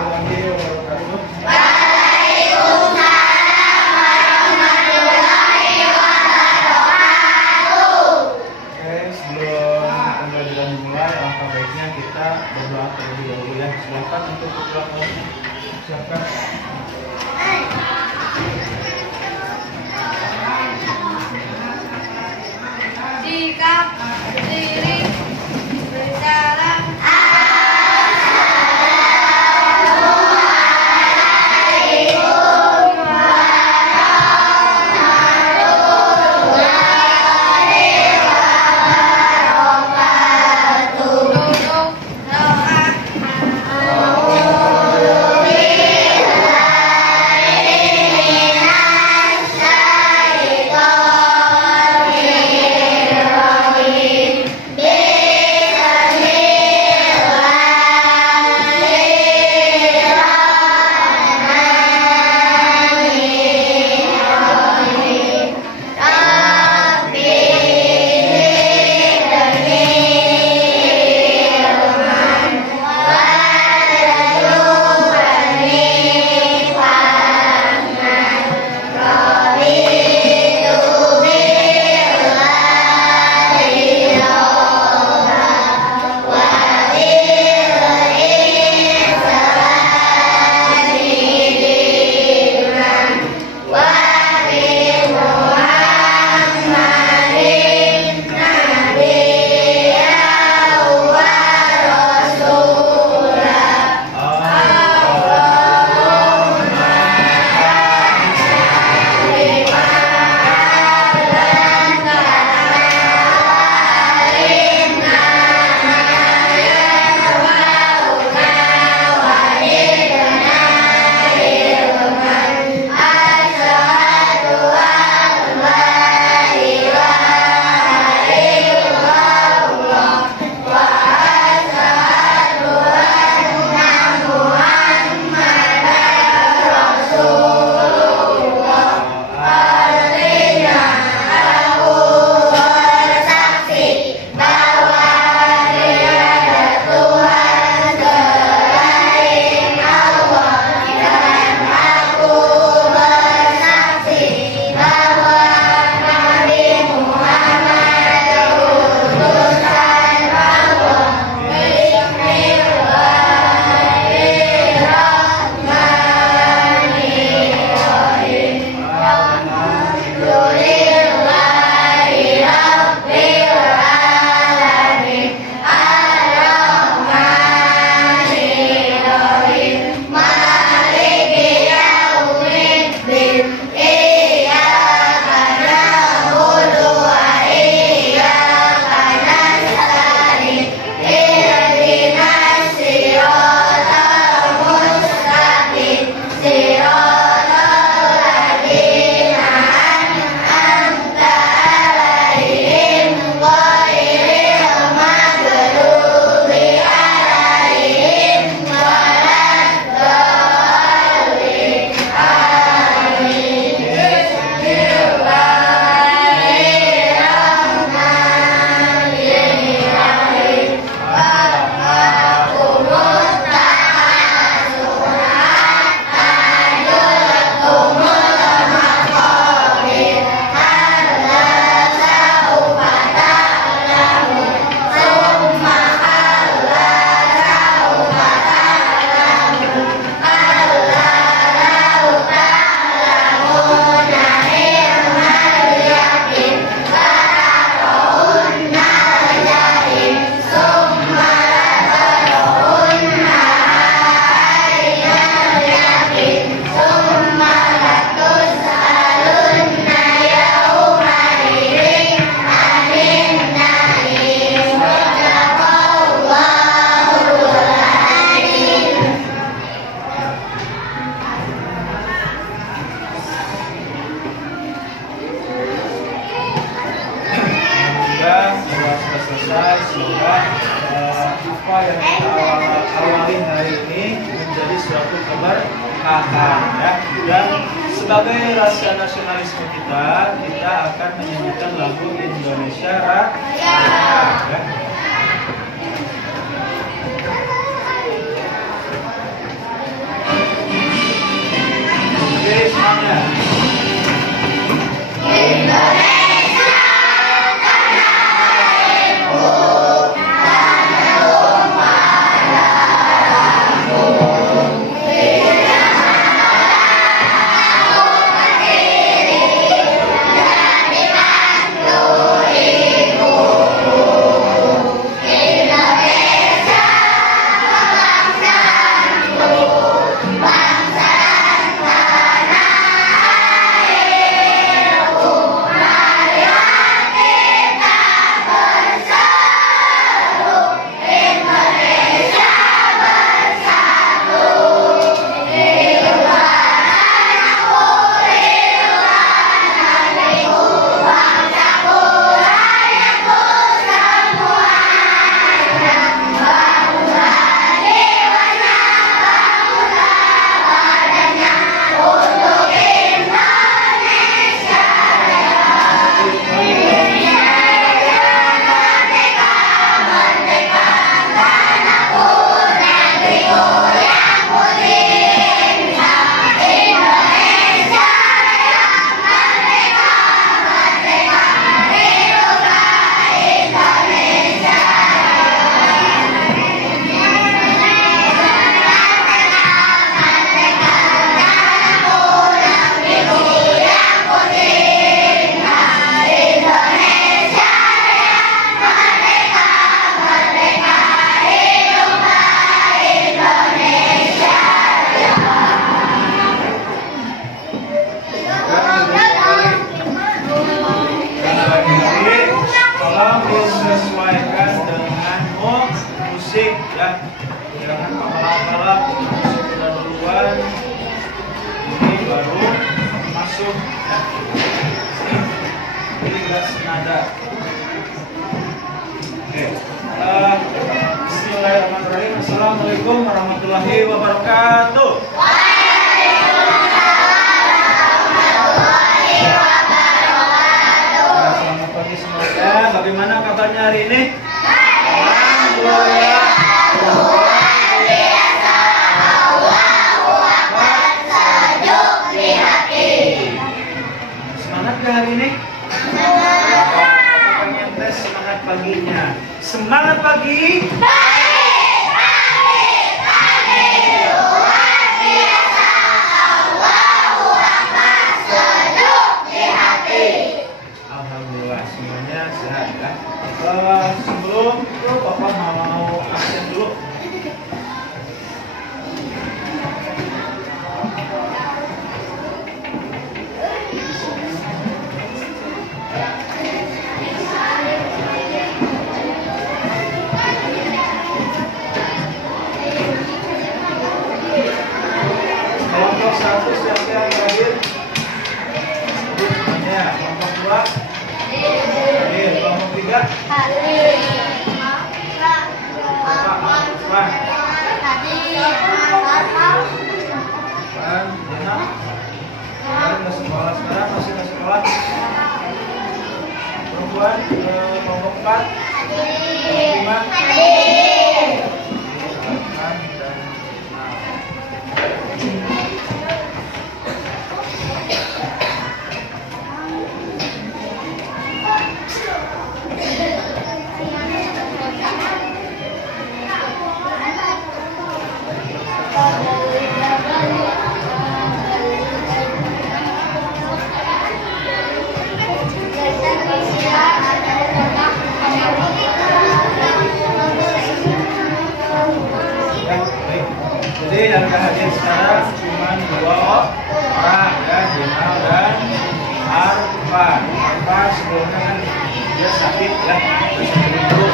warahmatullahi wabarakatuh. Oke, sebelum pembelajaran dimulai, alangkah baiknya kita berdoa terlebih dahulu ya. Silakan untuk berdoa. Silakan. Sikap berdiri berjalan. apa yang kita awali hari ini menjadi suatu keberkahan ya. Dan sebagai rasa nasionalisme kita akan menyanyikan lagu Indonesia Raya ya. tidak senada. Oke. Bismillahirrahmanirrahim. Assalamualaikum warahmatullahi wabarakatuh. Selamat pagi semuanya. Bagaimana kabarnya hari ini? Alhamdulillah. Semangat gak hari ini? Pengen tes semangat paginya. Semangat pagi. Alhamdulillah semuanya sehat ya. Sebelum itu Bapak mau absen dulu. Kelompok 1 siapa yang hadir? Semuanya. Kelompok 2 hadir. Kelompok 3 hadir. Ke sekolah sekarang masih ke sekolah. Perempuan kelompok 4 kelompok 5. Jadi yang hadir sekarang cuma 2 orang ya, Jenal dan Arfan. Arfan sebelumnya kan dia sakit ya, terus itu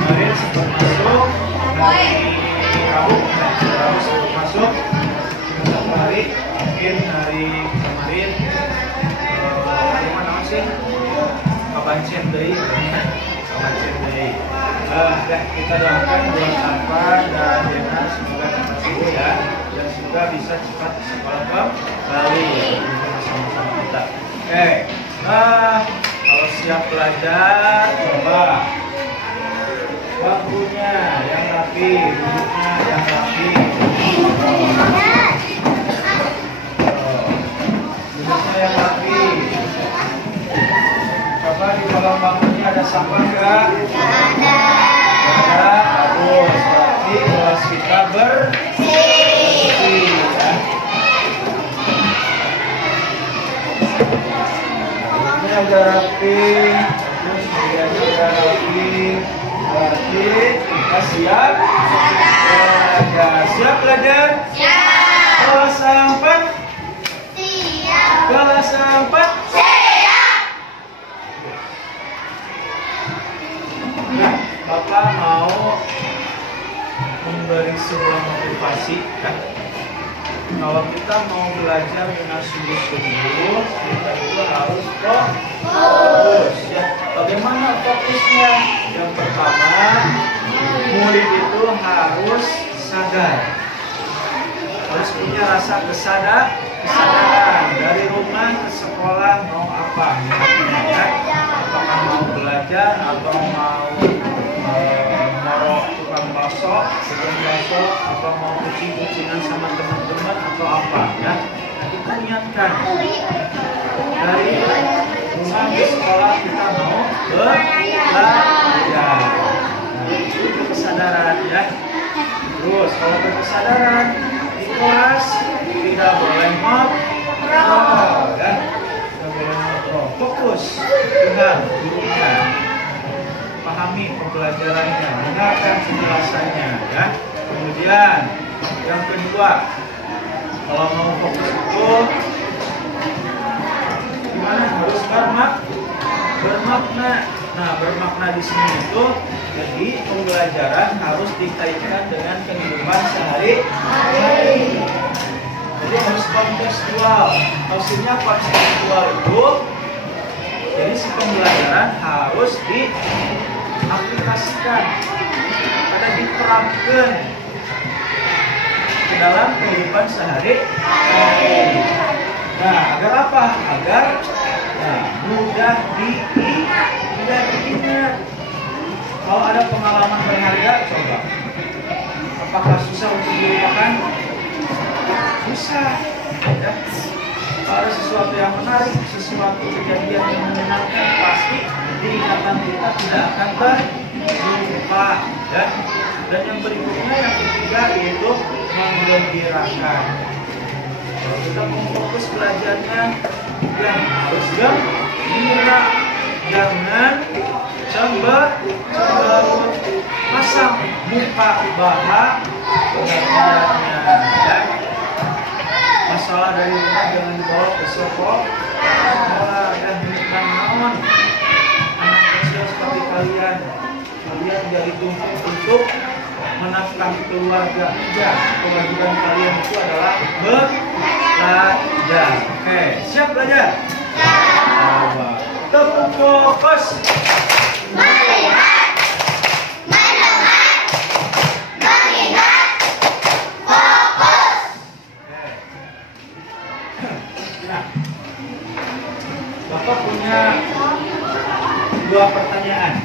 kemarin sempat masuk hari Rabu sempat masuk hari mungkin hari kemarin hari mana sih kabancet deui ya, kita doakan buat Arfan dan Jenal semoga cepat sembuh ya, dan semoga bisa cepat sekolah kembali ya, sama-sama kita. Kalau siap belajar, coba bangkunya yang rapi, duduknya yang rapi, duduknya yang rapi. Coba di kolong bangkunya ada sampah nggak? Ada. Bagus. Berarti kelas kita bersih ya. Ini udah rapi, terus medianya udah rapi. Berarti kita siap belajar. Siap belajar? Siap. Kelas 4? Siap. Kelas 4? Nah, Bapak mau memberi sebuah motivasi kan? Kalau kita mau belajar dengan sungguh-sungguh, kita itu harus fokus ya. Bagaimana fokusnya? Yang pertama, murid itu harus sadar, harus punya rasa kesadaran dari rumah ke sekolah mau apa ya? Apakah mau belajar atau mau tukang bakso, atau mau kucing-kucingan sama teman-teman atau apa ya? Nah, kita niatkan dari rumah ke sekolah kita mau belajar. Nah, itu kesadaran ya. Terus kalau kesadaran di kelas tidak boleh ngobrol ya. Tidak boleh ngobrol. Fokus dengan gurunya. Pahami pembelajarannya, dengarkan penjelasannya ya. Kemudian yang kedua, kalau mau fokus itu gimana? Harus bermakna. Nah, bermakna di sini itu jadi pembelajaran harus dikaitkan dengan kehidupan sehari-hari. Jadi harus kontekstual. Maksudnya kontekstual itu Jadi si pembelajaran harus diaplikasikan, ada diterapkan ke dalam kehidupan sehari-hari. Nah, agar apa? Agar mudah diingat. Kalau ada pengalaman berharga, coba. Apakah susah untuk dilupakan? Susah. Ya. Kalau ada sesuatu yang menarik, sesuatu kejadian yang menyenangkan, pasti diingatan kita tidak akan terlupa. Ya. Dan yang berikutnya, yang ketiga, yaitu menggembirakan. Kalau kita mau fokus belajarnya, yang harus gembira, jangan cemberut, pasang muka bahagianya. Ya. Masalah dari rumah jangan dibawa ke sekolah dan menikah naon. Anak kecil seperti kalian jadi tuntut untuk menafkahi keluarga. Enggak, kewajiban kalian itu adalah belajar. Oke, siap belajar? Coba tepuk fokus. Melihat, mendengar, mengingat, fokus. Nah, Bapak punya dua pertanyaan.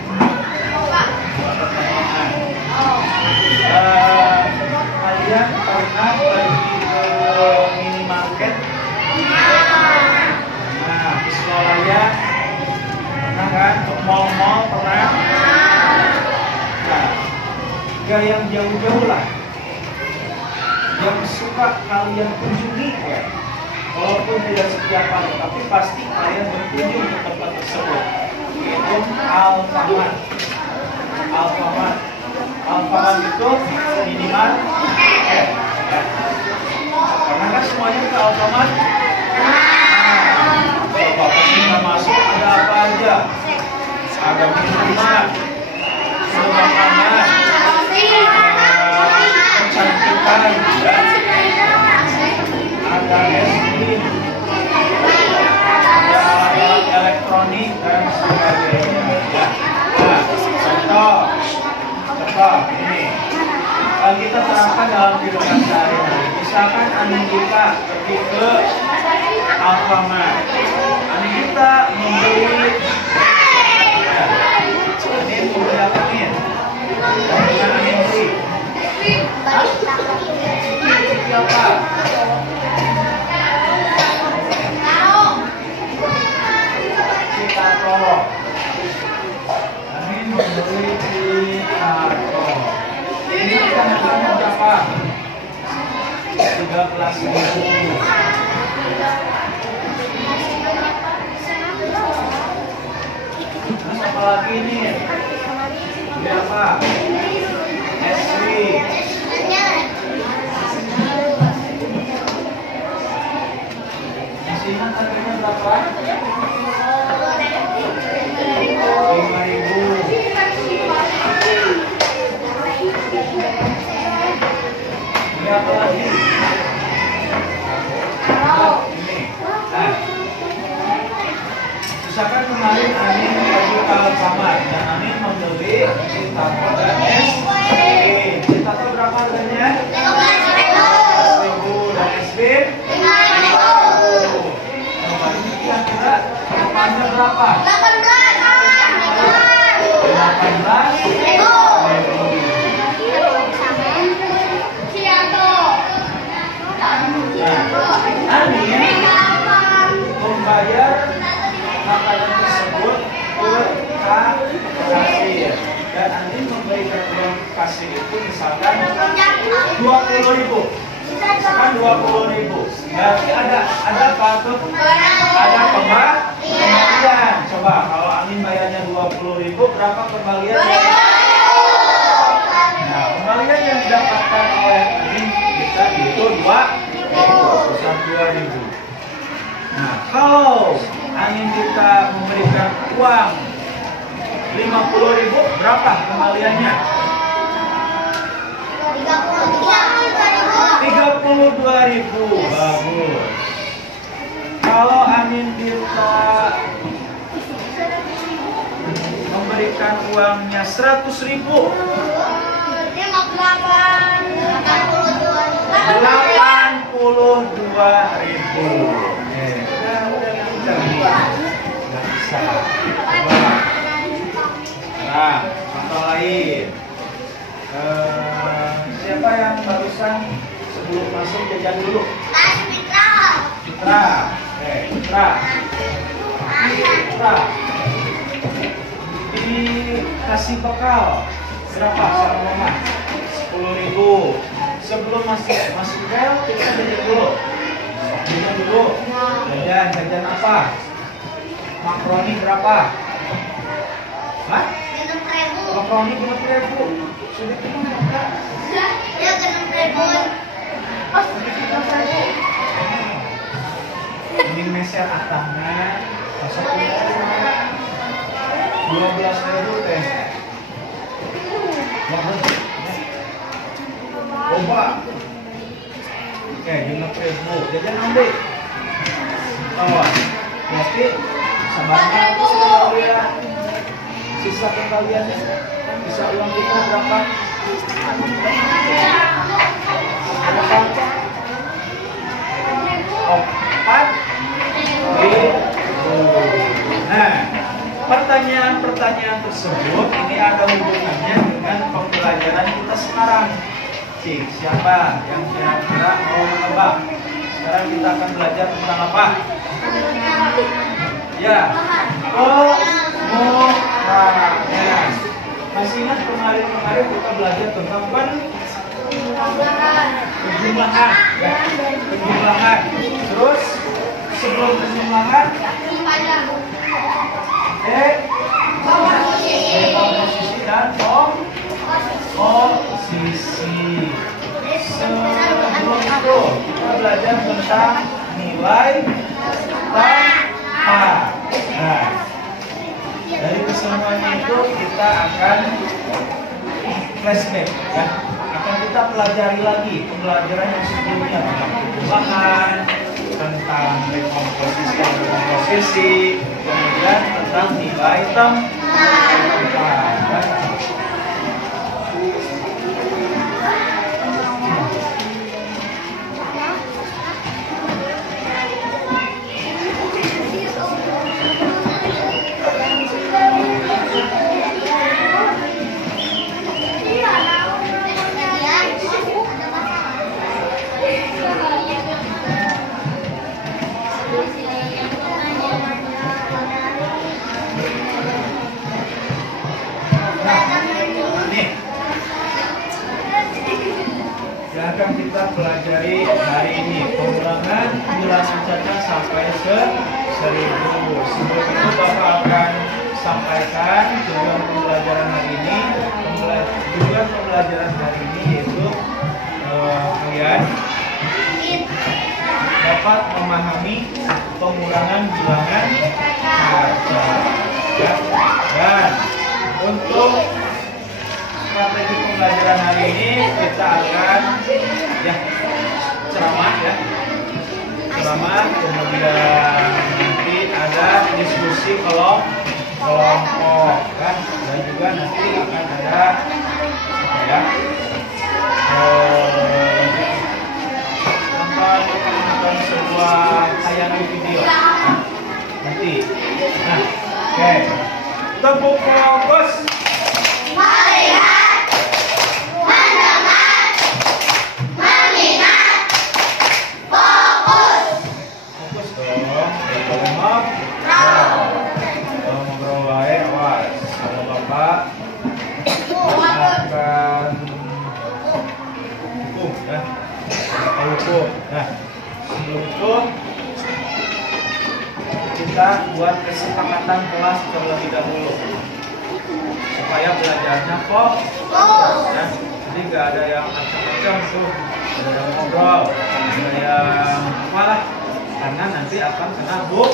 Kalian pernah pergi ke minimarket? Nah, di sekolah ya pernah kan? Ke mall-mall pernah? Nah, gak yang jauh-jauh lah, yang suka kalian kunjungi ya. Walaupun tidak setiap hari, tapi pasti kalian berkunjung ke tempat tersebut, yaitu Alfamart. Alfamart itu minimal ya. Pernah kan semuanya ke Alfamart? Coba pas kita masuk ada apa aja? Ada minuman, makanan, kecantikan, ya. Ada es krim, ada alat elektronik dan sebagainya. Ya. Nah, contoh ini kalau kita terapkan dalam kehidupan sehari-hari. Misalkan Anindita pergi ke Alfamart, Anindita membeli ini membeli apa nih? Dengan Anindita apa? Citato. Ini membeli Citato. Ini kita harganya berapa? 13.000. Terus apa lagi nih? Ini apa? Es krim. Isinya harganya berapa? 5.000. Ini apa lagi? Ini. Nah, misalkan kemarin Amin pergi ke Alfamart dan Amin membeli Citato dan es krim. Citato berapa harganya? 13.000 dan es krim 5.000. Coba ini kira-kira depannya berapa? 18.000. Amin membayar makanan tersebut ke kasir dan Amin memberikan uang kasir itu misalkan 20.000. Misalkan 20.000. Berarti ada apa tuh? Ada kembalian. Coba kalau Amin bayarnya 20.000, berapa kembaliannya? Nah, kembalian yang didapatkan oleh Amin kita itu 2.000. Nah, kalau Amin kita memberikan uang 50.000, berapa kembaliannya? 32.000. Bagus. Kalau Amin kita memberikan uangnya 100.000. 82.000. Udah pintar nih. Nggak bisa. Coba. Nah, contoh lain. Siapa yang barusan sebelum masuk jajan dulu? Citra. Citra. Citra. Dikasih bekal berapa sama mama? 10.000. Sebelum masuk bel kita jajan dulu. Jajan dulu. Jajan apa? Makaroni berapa? Hah? Makaroni 6.000. Sudah kemana kak? Ini meser atahnya masuk ke 12.000 teh. Coba. Oke, 6.000. Jajan ambil. Bawah. Berarti sabarnya itu sekalian. Sisa kembaliannya bisa uang kita berapa? Nah, pertanyaan tersebut ini ada hubungannya dengan pembelajaran kita sekarang. Siapa yang kira-kira mau menebak? Sekarang kita akan belajar tentang apa? Ya, pemotongan. Masih ingat kemarin kita belajar tentang penjumlahan, ya, penjumlahan. Terus sebelum penjumlahan, komposisi dan posisi. Sebelum itu kita belajar tentang nilai tambah. Nah, dari kesemuanya itu kita akan flashback, ya. Akan kita pelajari lagi pembelajaran yang sebelumnya tentang penjumlahan, tentang komposisi, kemudian tentang nilai tambah. Akan kita pelajari hari ini pengulangan bilangan cacat sampai ke 1000. Sebelum itu Bapak akan sampaikan tujuan pembelajaran hari ini. Tujuan pembelajaran hari ini yaitu kalian dapat memahami pengulangan bilangan cacat. Dan untuk strategi pembelajaran hari ini kita akan ceramah, kemudian nanti ada diskusi kelompok kan, dan juga nanti akan ada nonton sebuah tayangan video nanti. Nah, oke, tepuk fokus. Melihat, mendengar, mengingat, fokus. Fokus dong. Ngobrol baik, awas. Kalau Bapak akan hukum, ya. Hukum. Nah, sebelum itu kita buat kesepakatan kelas terlebih dahulu supaya belajarnya fokus, ya. Jadi gak ada yang macam-macam tuh, ada yang ngobrol, ada yang malah, karena nanti akan kena hukum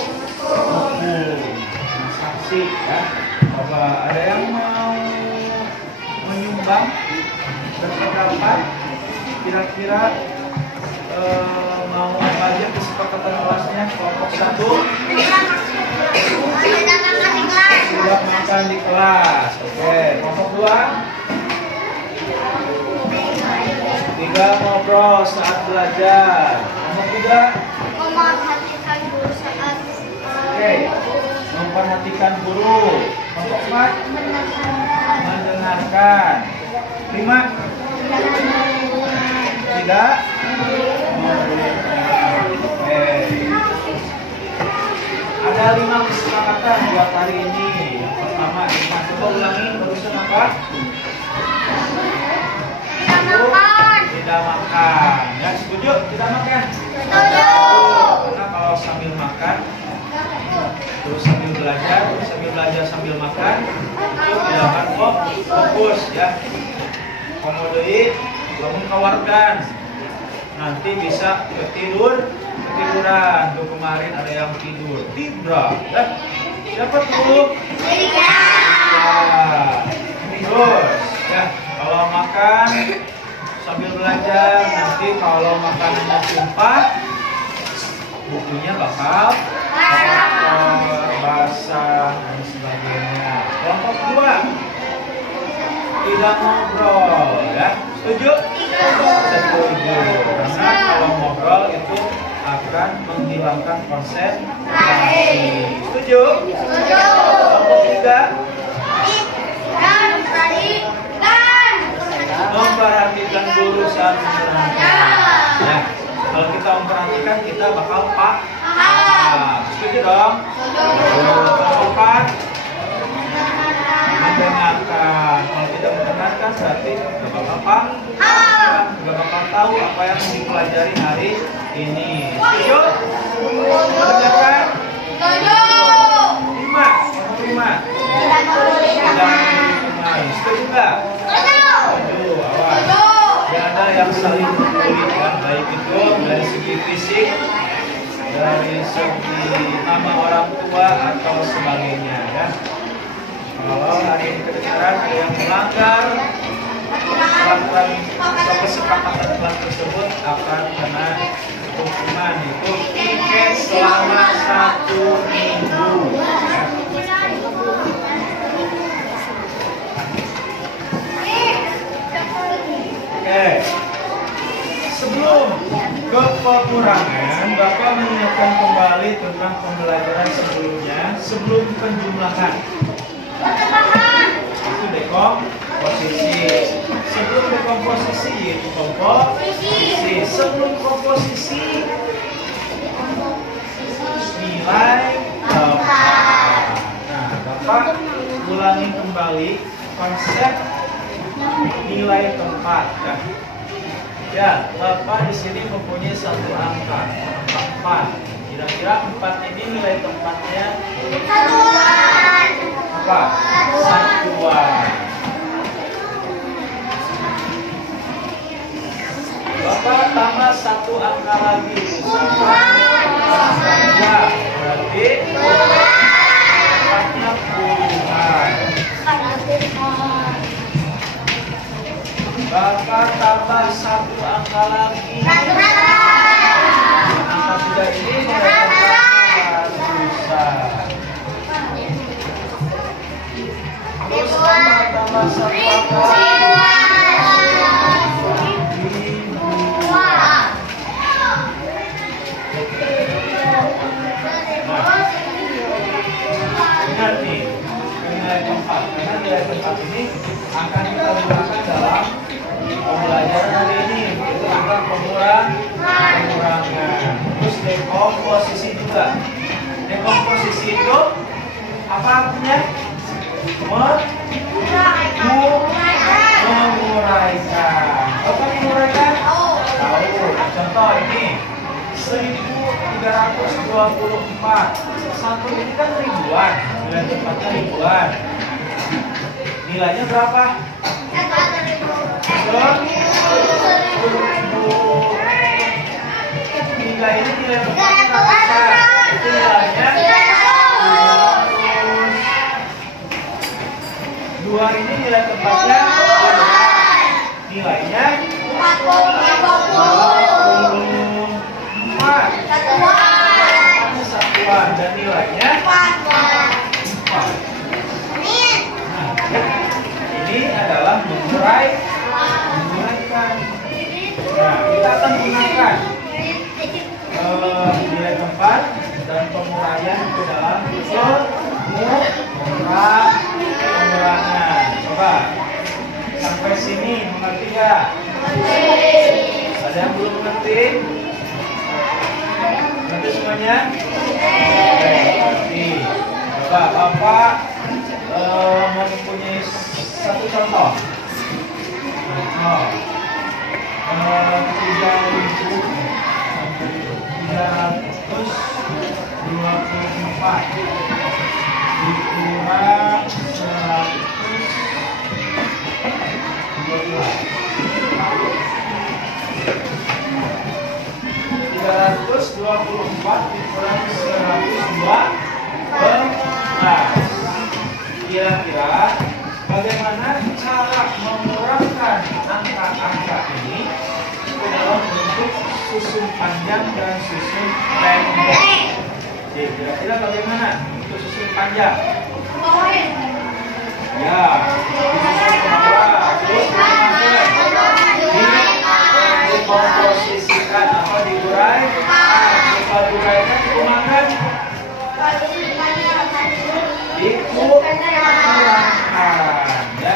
sanksi, ya. Bahwa ada yang mau menyumbang berpendapat kira-kira mau apa aja kesepakatan kelasnya kelompok 1. tidak makan di kelas. Oke, kelompok 2. Tidak ngobrol saat belajar. Kelompok 3. Memperhatikan guru saat Oke, memperhatikan guru. Kelompok 4. Mendengarkan. 5. Tidak Oke. Ada 5 kesepakatan buat hari ini. Yang pertama, coba ulangi barusan apa? Tidak makan. Ya, setuju? Tidak makan. Setuju. Karena kalau sambil makan, terus sambil belajar sambil makan, itu tidak akan fokus ya. Komodoi, bangun kawarkan. Nanti bisa ketiduran. Tuh kemarin ada yang tidur. Siapa tuh? Tiga. Terus ya, kalau makan sambil belajar, nanti kalau makanannya tumpah, bukunya bakal basah dan sebagainya. Kelompok 2. Tidak ngobrol ya. Setuju? Setuju. Karena kalau ngobrol itu akan menghilangkan konsentrasi. Setuju? Setuju. Kelompok 3. Memperhatikan guru saat menerangkan. Nah, kalau kita memperhatikan, kita bakal paham. Setuju dong? Kelompok 4. Mendengarkan. Kalau tidak mendengarkan, berarti tidak bakal paham. Tidak bakal tahu apa yang dipelajari hari ini. Setuju? Mendengarkan. 5. Kelompok 5. Tidak mendengarkan. Setuju nggak? Setuju. Awas. Tidak ada yang saling mengulik ya, baik itu dari segi fisik, dari segi nama orang tua atau sebagainya ya. Kalau hari ini kedengaran ada yang melanggar peraturan atau kesepakatan kelas tersebut, akan kena hukuman itu piket selama 1 minggu. Oke. Sebelum ke pengurangan, Bapak mengingatkan kembali tentang pembelajaran sebelumnya, sebelum penjumlahan. Itu dekomposisi. Sebelum dekomposisi itu komposisi. Sebelum komposisi nilai tempat. Nah, Bapak ulangi kembali konsep nilai tempat ya. Ya, Bapak di sini mempunyai satu angka 4. Kira-kira 4 ini nilai tempatnya apa? Satuan. Bapak tambah 1 angka lagi. Ya, berarti tempatnya puluhan. Bapak tambah 1 angka lagi. Angka 3 ini merupakan ratusan. Terus Bapak tambah 1 angka lagi. Ingat nih, nilai tempat. Karena nilai tempat ini akan kita gunakan dalam pembelajaran hari ini, itu angka pengurangan. Terus dekomposisi juga. Dekomposisi itu apa artinya? Menguraikan. Apa menguraikan? Tahu. Contoh ini 1324. Satu ini kan ribuan, nilai tempatnya ribuan. Nilainya berapa? 1000. Nilai ini nilai tempatnya ratusan. Itu nilainya 2 ini nilai tempatnya nilainya 24. Satuan dan nilainya 4. sini, mengerti nggak? Ada yang belum mengerti? Mengerti semuanya? Mengerti. Coba Bapak mempunyai satu contoh. Contoh 3.324 dikurang 324 dikurang 112. Kira-kira bagaimana cara mengurangkan angka-angka ini ke dalam bentuk susun panjang dan susun pendek? Jadi kira-kira bagaimana untuk susun panjang? Ya, disusun ke bawah, terus dikomposisikan apa digurai? Kalau diguraikan dikurangan, ya,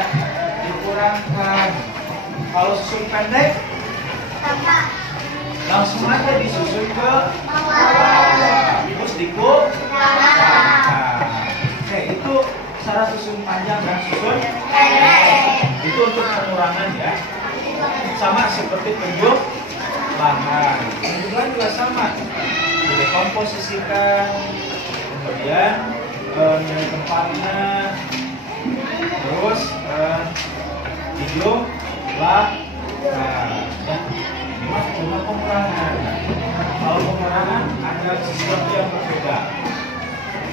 dikurangkan. Kalau susun pendek, langsung aja disusun ke bawah, terus dikurangkan. Oke, itu cara susun panjang dan susun pendek. Itu untuk pengurangan ya. Sama seperti penjuk bahan. Penjualan juga sama. Dikomposisikan, kemudian nilai tempatnya, terus dijumlah. Ya, ini mas cuma pengurangan. Kalau pengurangan ada sesuatu yang berbeda.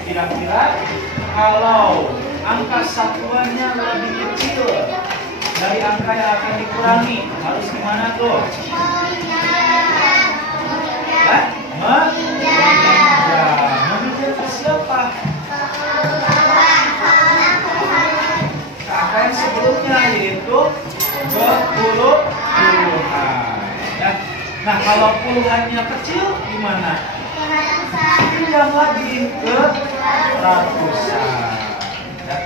Kira-kira kalau angka satuannya lebih kecil dari angka yang akan dikurangi, harus gimana tuh? Mengejar ke siapa? Ke angka yang sebelumnya, yaitu ke puluhan. Nah, kalau puluhannya kecil gimana? Pinjam lagi ke ratusan. Ya.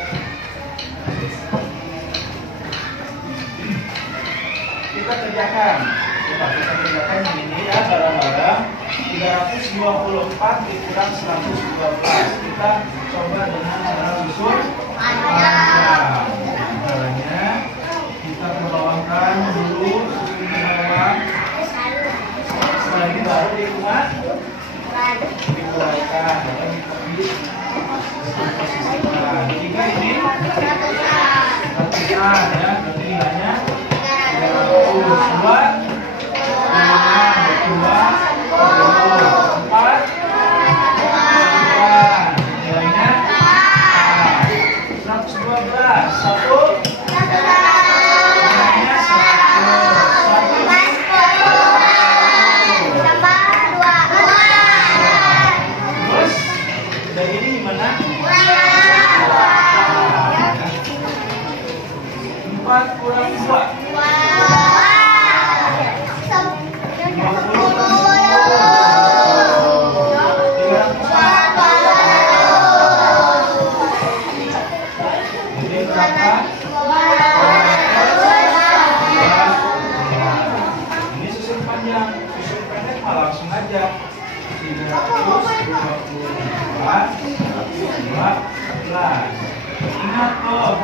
Kita kerjakan. Coba kita kerjakan yang ini ya, barang-barang 324 dikurang 112. Kita coba dengan cara susun panjang. Caranya kita berbawahkan dulu, susun ke bawah. Setelah ini baru dikurangkan atau dikomposisikan. Jika ini ratusan ya, berarti nilainya 302. 4 kurang 2. Ini susun panjang, susun pendek mah langsung aja 324 Ingat tuh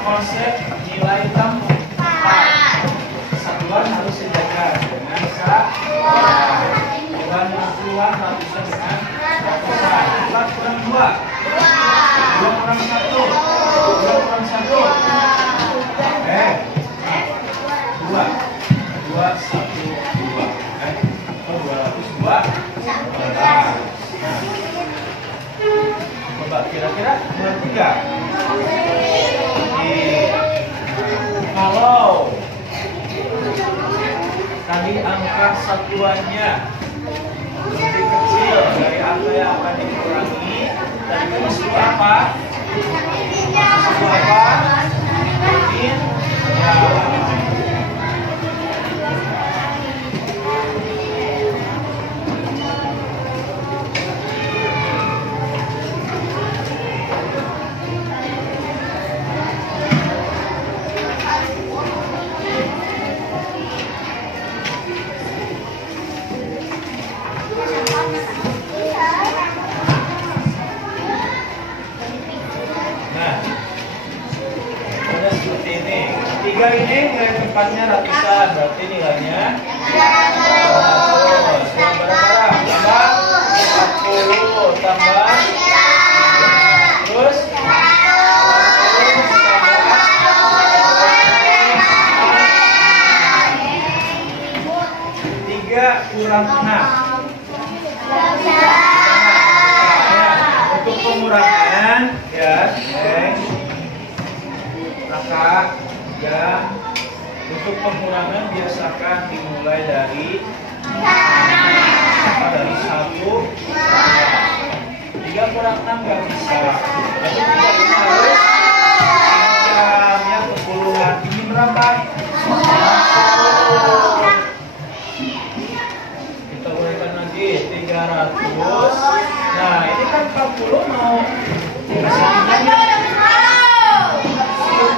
konsep nilai tempat. Satuan harus dijaga dengan satuan. Bukan puluhan, ratusan dengan ratusan. 4 kurang 2. 2 kurang 1. 2 kurang 1. 2. 2, 1, 2. Oh, 202. Coba kira-kira mengerti nggak? Kalau tadi angka satuannya lebih kecil dari angka yang akan dikurangi, dan itu apa? Itu apa? Mungkin ya. berarti nilainya 200. Bareng-bareng tambah 40 tambah terus 3 kurang 6. Untuk pengurangan ya, maka ya untuk pengurangan biasakan dimulai dari 1. 3 kurang 6 nggak bisa. Jadi kita harus jamnya kepuluhan. Ini berapa? 40. Kita uraikan lagi 300. Nah ini kan 40 mau kasih pinjam.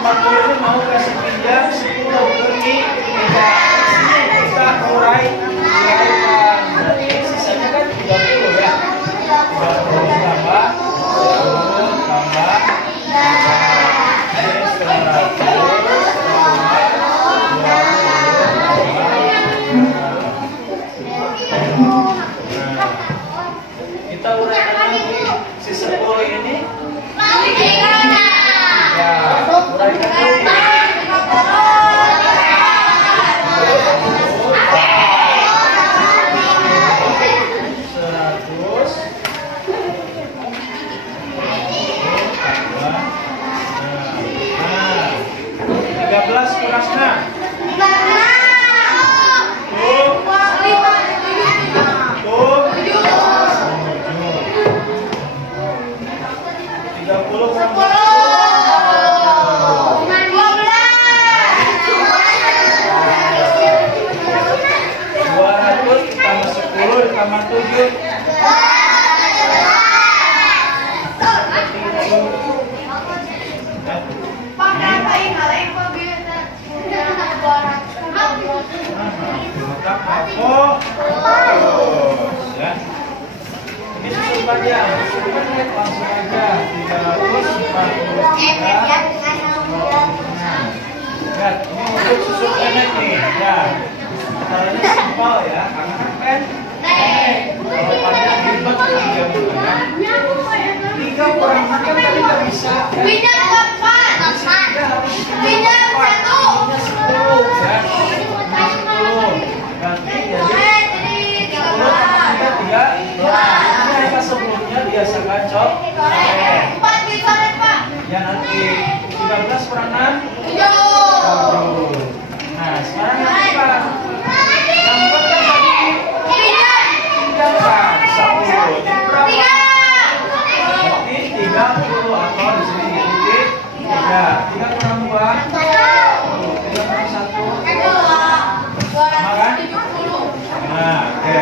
40 ini mau kasih pinjam 10 beri kita uraikan. Berarti sisanya kan 30 ya. 30 tambah 10 tambah 100. Kita uraikan lagi si 10 ini ya uraikan lagi 13 kurang 6 Ini susun panjang, langsung aja 343. Lihat, ini untuk susun pendek nih. Ya, caranya simpel ya, karena kan pendek. Kalau panjang ribet ya. 3 kurang 6 kan tadi nggak bisa. Pindah 8. Pindah 1. 10 ya. 10. Berarti jadi 10 tambah 3. Ini angka sebelumnya biasakan cok. Ya nanti 13 kurang 6. Nah sekarang yang apa? Yang 4 kan tadi 3 kan 10. Jadi berapa? Berarti 30 atau di sini titik 3. 3 kurang 2. 3 kurang 1. Sama kan? Nah, oke.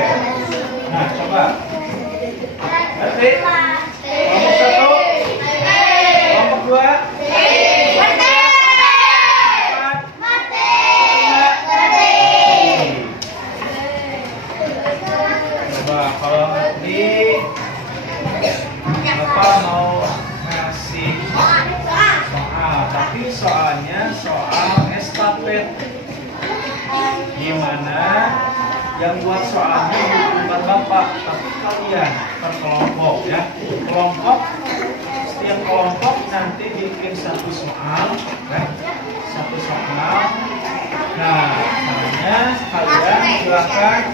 Nah, coba. Berarti kelompok 1, kelompok 2, coba kalau nanti Bapak mau ngasih soal, tapi soalnya soal estafet. Gimana yang buat soalnya bukan Bapak, tapi kalian per kelompok ya. Kelompok, setiap kelompok nanti bikin 1 soal ya. 1 soal. Nah, caranya kalian silakan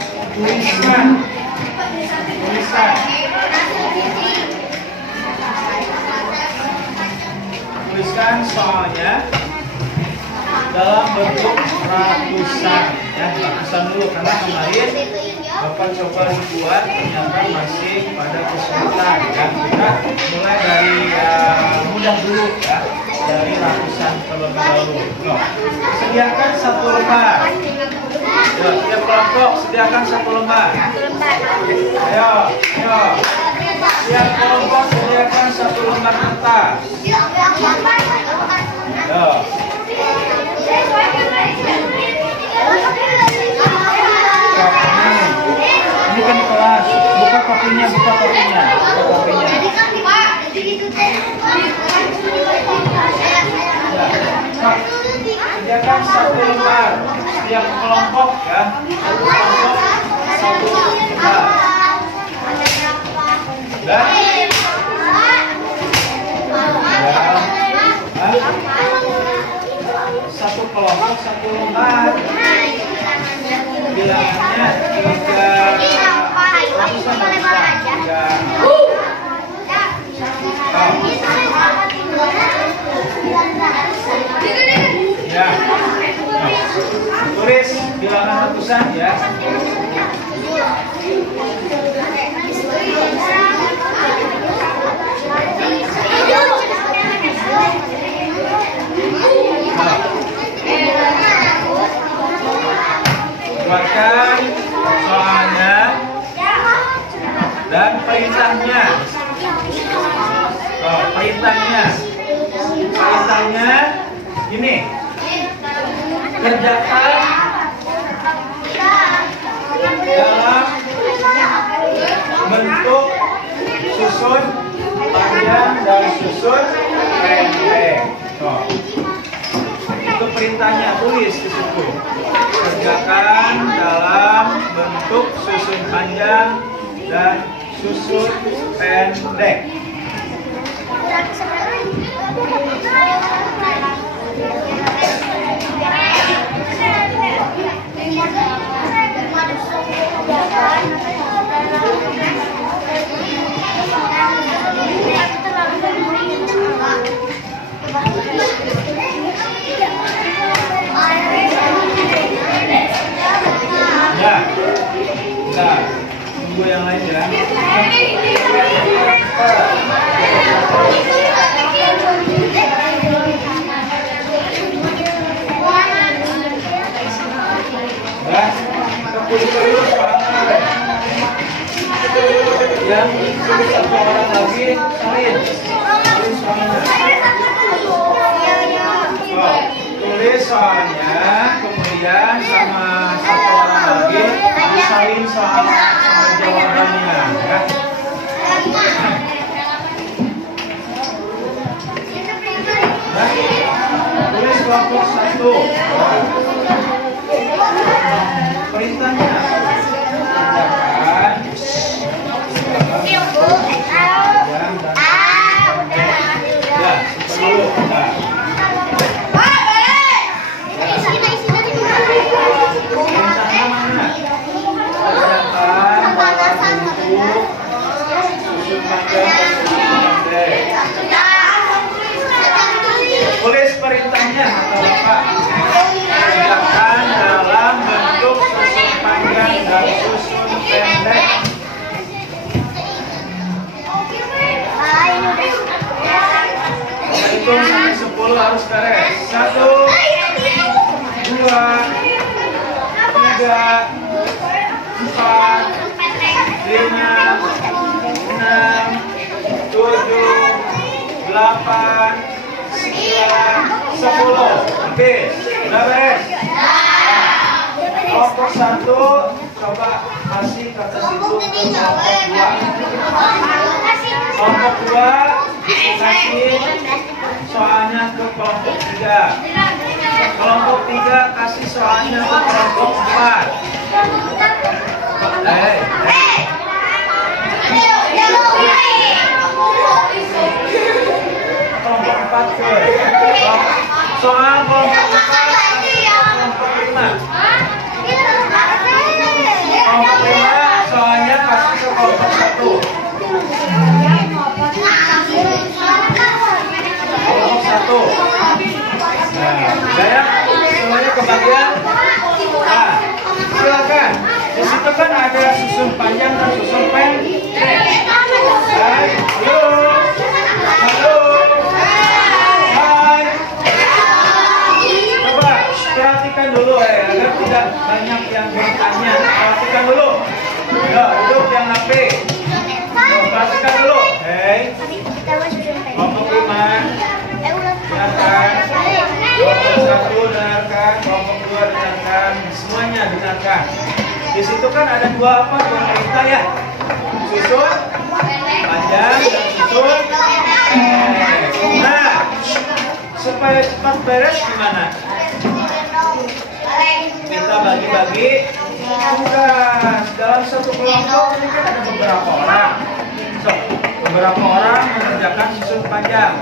tuliskan soalnya dalam bentuk ratusan ya, ratusan dulu karena kemarin Bapak coba dibuat ternyata masih pada kesulitan ya. Kita mulai dari mudah dulu ya, dari ratusan terlebih dahulu. Sediakan 1 lembar. Ya, tiap kelompok sediakan 1 lembar. Ayo. Tiap kelompok sediakan 1 lembar kertas. Ya. Ini kan kelas. Buka kopinya. Ya. Sediakan kerjakan satu lembar setiap kelompok ya. Kelompok satu lembar. Dan satu kelompok satu lembar. Bilangannya 3 ya. Tulis bilangan ratusan ya. Buatkan soalnya dan perintahnya. Perintahnya gini. Kerjakan dalam bentuk susun panjang dan susun pendek. Itu perintahnya, tulis di situ. Kerjakan dalam bentuk susun panjang dan susun pendek. Ya, nah, tunggu yang lain ya. Yang satu orang lagi salin tulis soalnya, kemudian sama satu orang lagi disalin soal jawabannya ya. Tulis kelompok 1. Perintahnya tulis perintahnya atau Bapak. Kerjakan dalam bentuk susun panjang dan susun pendek. Hitung sampai 10 harus beres. 1, 2, 3, 4, 5, 6, 7, 8, 9, 10. Oke, udah beres. Kelompok 1 coba kasih kata situ ke kelompok 2. Kelompok 2 kasih soalnya ke kelompok 3. Kelompok 3 kasih soalnya ke kelompok 4. Kelompok 4 ke soal kelompok 4 kelompok 5. Kelompok 5 soalnya kasih ke kelompok 1. Kelompok 1. Nah, ya, semuanya kebagian. Nah, silakan. Di situ kan ada susun panjang dan susun pendek. Hai, halo. Halo. Hai. Coba perhatikan dulu agar tidak banyak yang bertanya. Perhatikan dulu. Ya, duduk yang rapi. Perhatikan dulu. Hei. Kelompok 5. Dengarkan. Kelompok 1 dengarkan. Kelompok 2 dengarkan. Semuanya dengarkan. Di situ kan ada dua perintah ya. Susun panjang dan susun pendek. Nah, supaya cepat beres gimana? Kita bagi-bagi tugas. Dalam satu kelompok ini kan ada beberapa orang. So, beberapa orang mengerjakan susun panjang,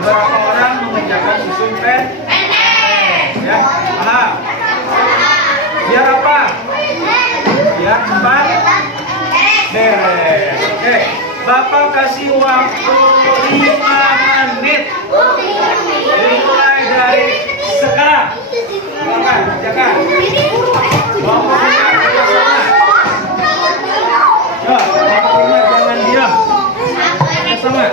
beberapa orang mengerjakan susun pendek. Ya, paham? Biar apa? Biar cepat beres. Oke, Bapak kasih waktu 5 menit. Dimulai dari sekarang. Silakan kerjakan. Kelompoknya kerja sama. Ya, kelompoknya jangan diam. Kerja sama.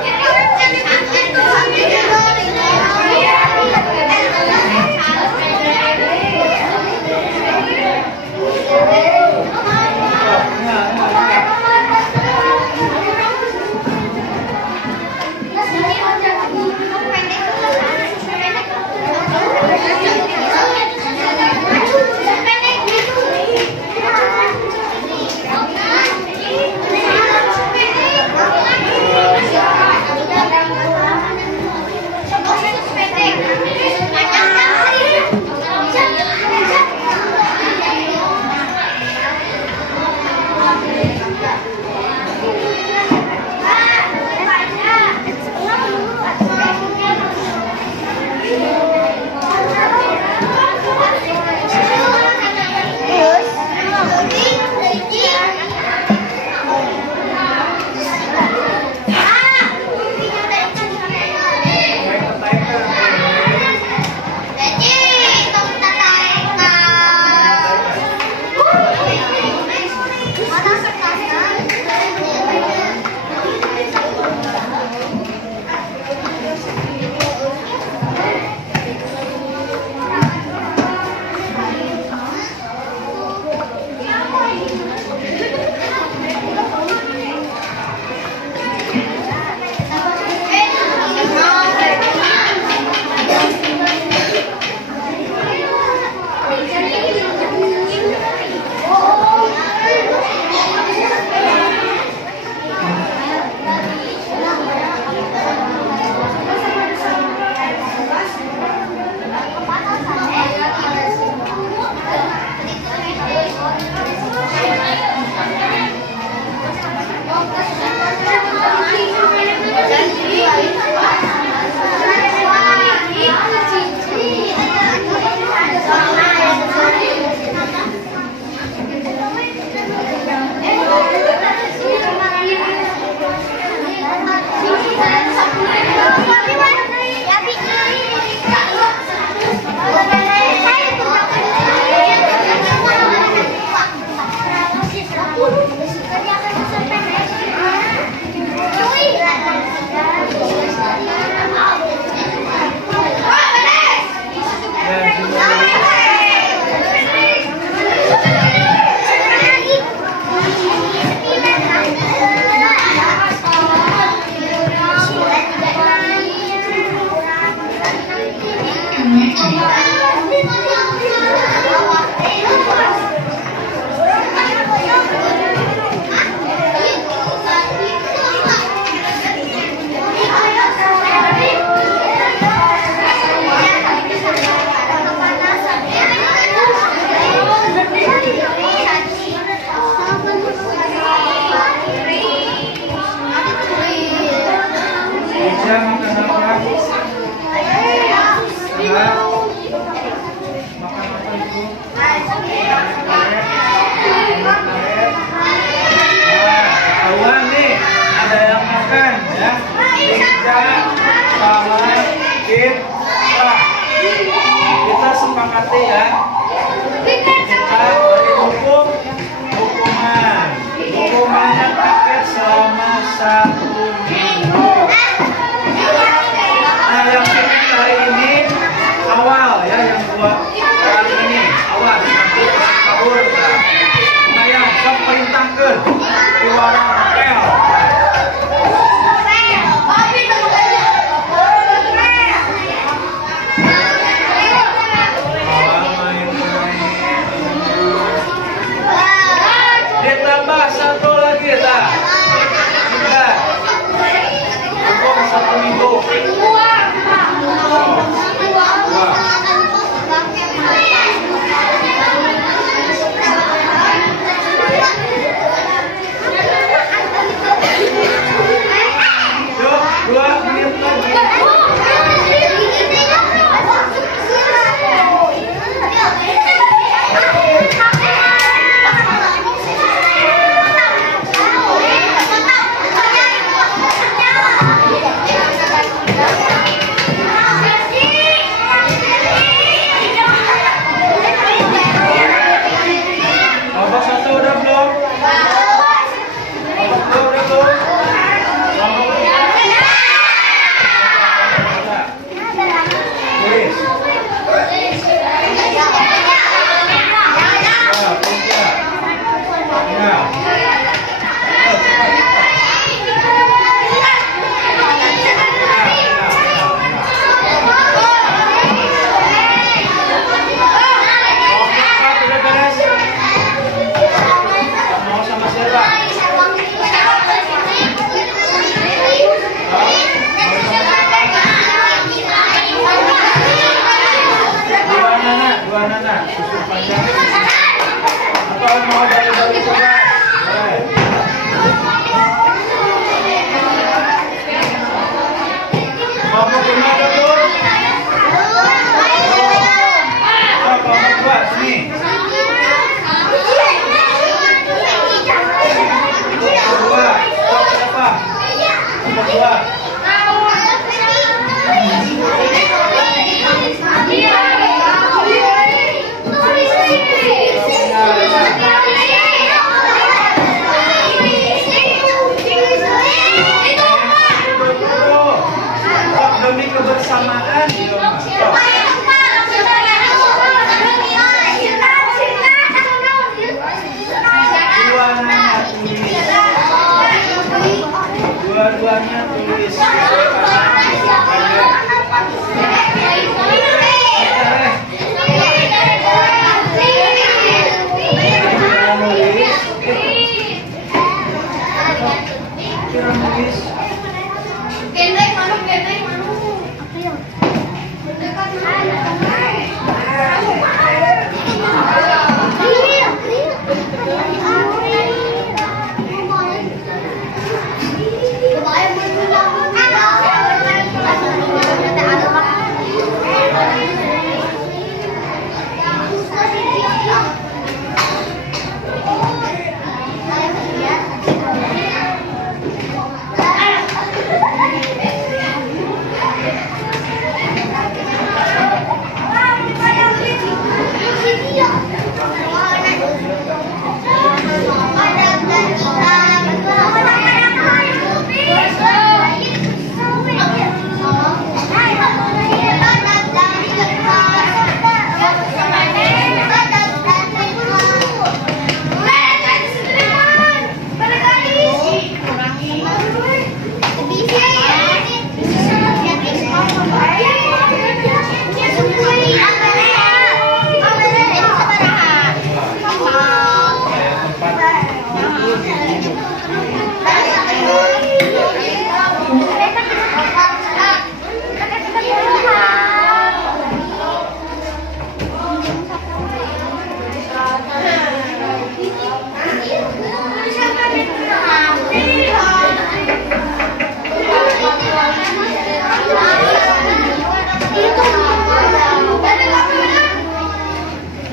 Kita sepakati ya. Kita beri hukuman. Hukumannya paket selama 1 minggu. Nah, yang hari ini awal ya, yang buat hari ini awal nanti kabur. Nah, yang sok perintahkan di warung hotel. Ditambah 1 lagi, tak? Siapa yang mau bagi-bagi tugas? Boleh. Kelompok 5 ada belum? Kelompok 2, sini. Demi kebersamaan dua-duanya tulis.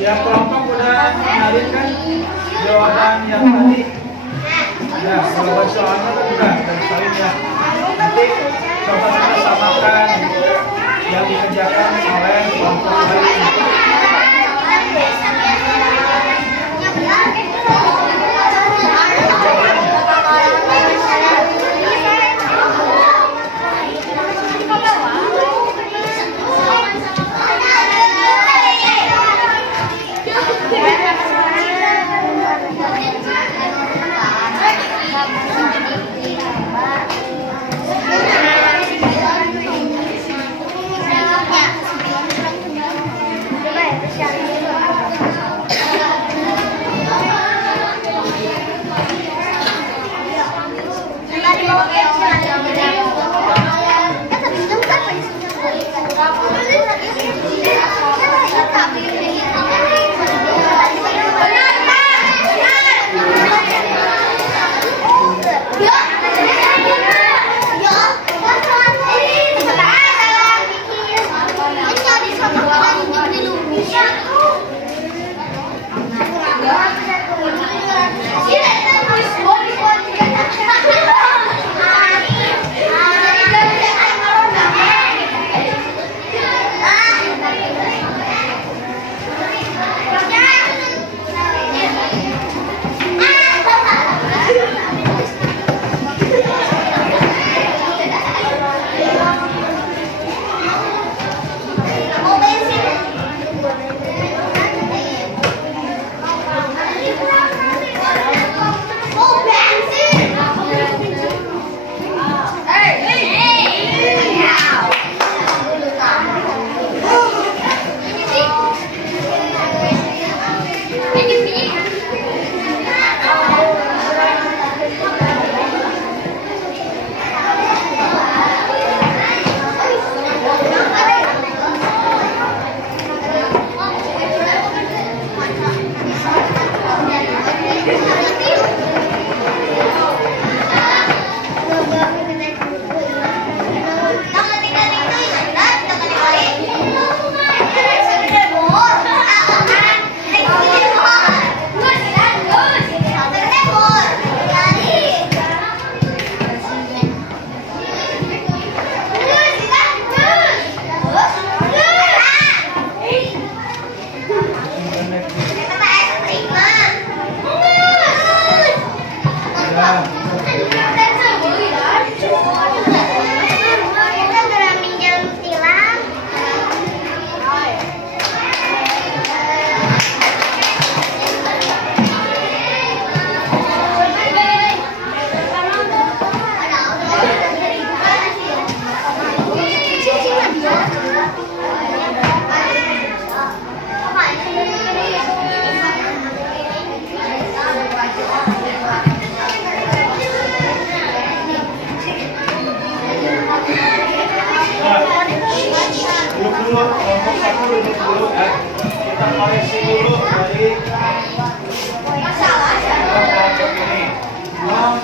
Ya, kelompok udah mengalihkan jawaban yang tadi. Ya, jawaban soalnya kan udah salin ya. Nanti coba kita samakan yang dikerjakan oleh kelompok lain. koreksi dulu dari kelompok ini. Nomor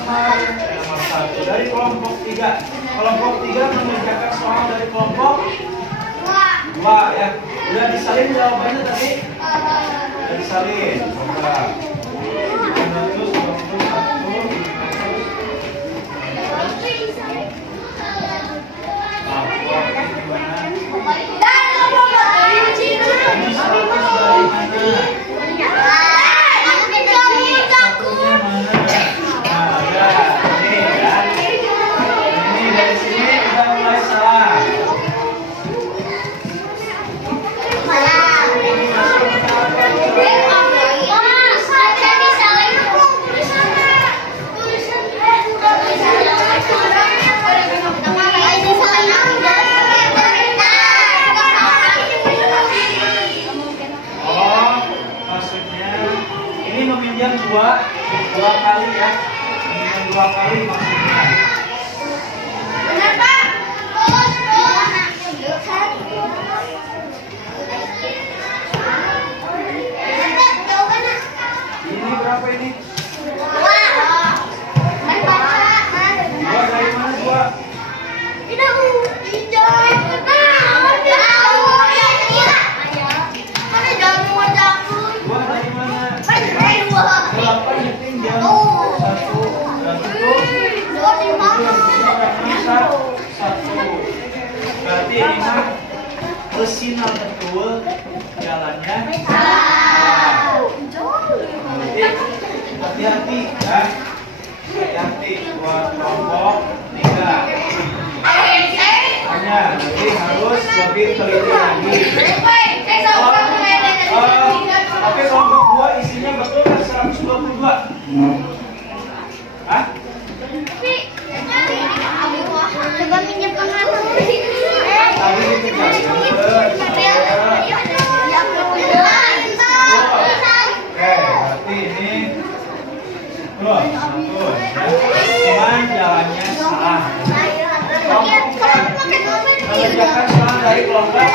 1 dari kelompok 3. Kelompok 3 mengerjakan soal dari kelompok 2 ya. Udah disalin jawabannya tadi? Udah disalin. Coba. 2 kali ya. Dengan 2 kali maksudnya. Benar, Pak. Ini berapa ini? 2 dari mana 2? Berarti ini mah bersinar betul jalannya. Hati-hati ya. Hati-hati buat kelompok 3. Hanya nanti harus lebih teliti lagi. Oke, kelompok 2 isinya betul kan 122? Hah? Coba minyak pengaruh. Tadi berarti ini betul, betul. Cuman jalannya salah. Mengerjakan soal dari kelompok 3.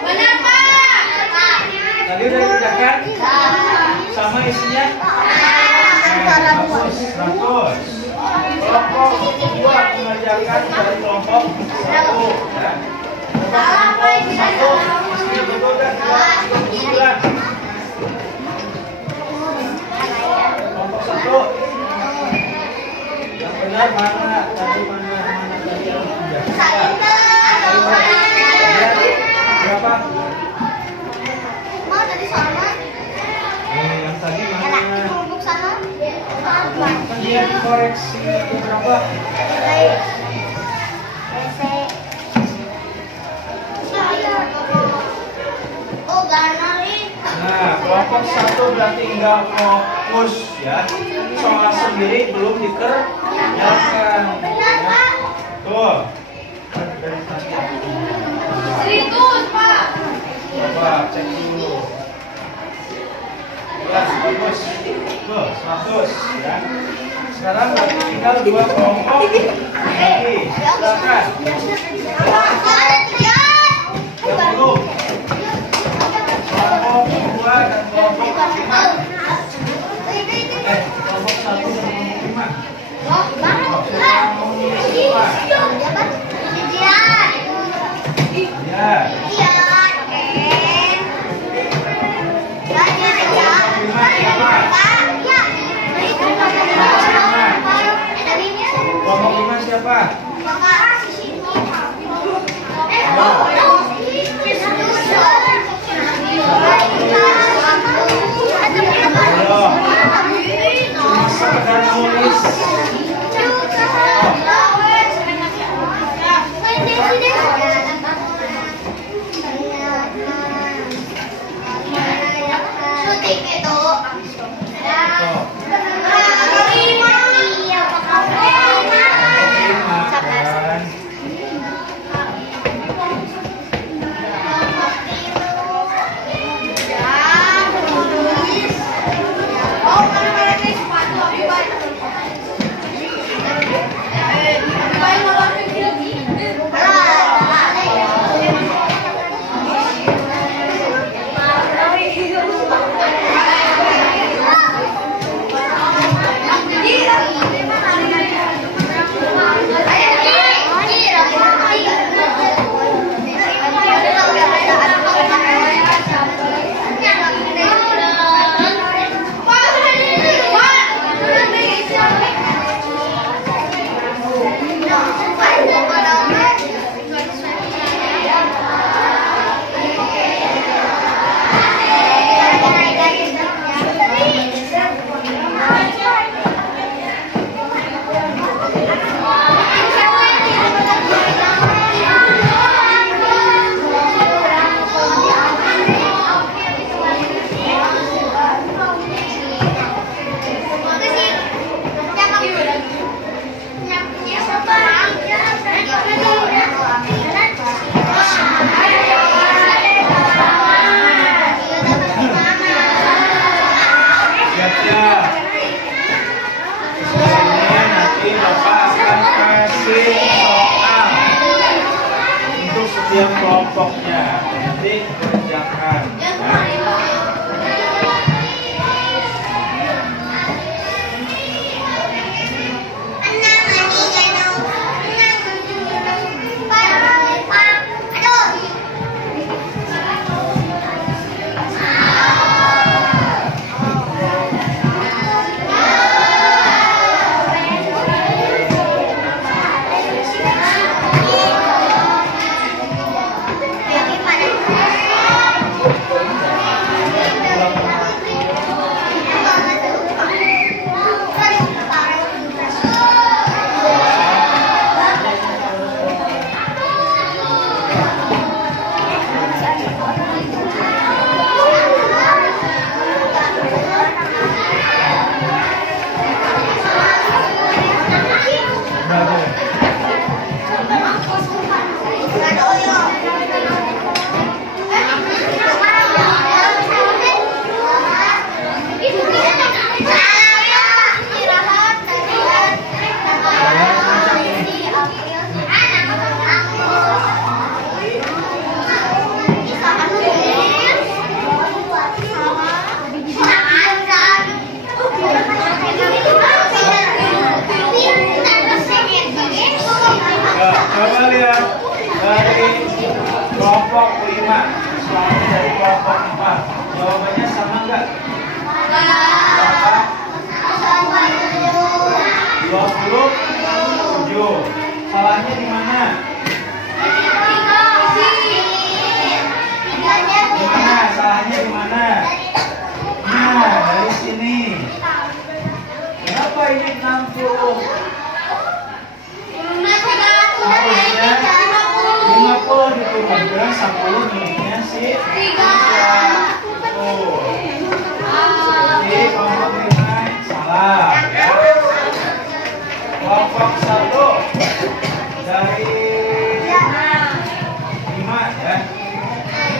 Benar, Pak. Tadi udah dikerjakan? Sama isinya? Bagus, 100. Kelompok 2 mengerjakan dari kelompok 1 ya. Kelompok 1 isinya betul dan 29. Kelompok 1 yang benar mana? Tadi mana tadi yang dikerjakan? Berapa? Yang tadi mana? Kan dia koreksi berapa? Nah, kelompok 1 berarti tinggal fokus ya. Soal sendiri belum dikerjakan. Ya. Tuh. Serius, Pak. Coba cek dulu. Ya, bagus. Tuh, 100 ya. Sekarang berarti tinggal 2 kelompok lagi. Silakan. Yang belum. Kelompok 2 dan kelompok 5. Kelompok 1 dan kelompok 5. Ya. Kelompok 5 siapa? Cuma sekedar nulis. Kan setiap kelompoknya. Nanti kerjakan. Coba lihat dari kelompok 5, soalnya dari kelompok 4. Jawabannya sama enggak? Berapa? 27. Salahnya di mana? Di mana? Salahnya di mana? Nah, dari sini. Kenapa ini 60? Harusnya 50 diturunkan 10 miliknya si 3. Tuh. Jadi kelompok 5 salah ya. Kelompok 1 dari 5 ya.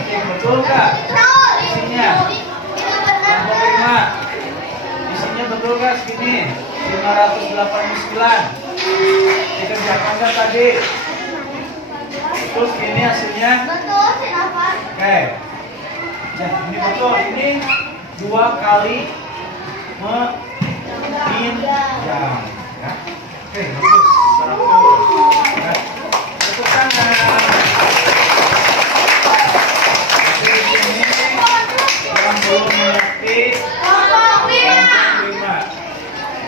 Oke, betul nggak isinya? Kelompok 5 isinya betul nggak segini? 589. Dikerjakan nggak tadi? Terus ini hasilnya? Betul, kenapa? Oke. Jadi ini betul. Ini 2 kali meminjam. Ya. Oke, bagus. 100. Ya. Tepuk tangan. Di sini orang belum mengerti.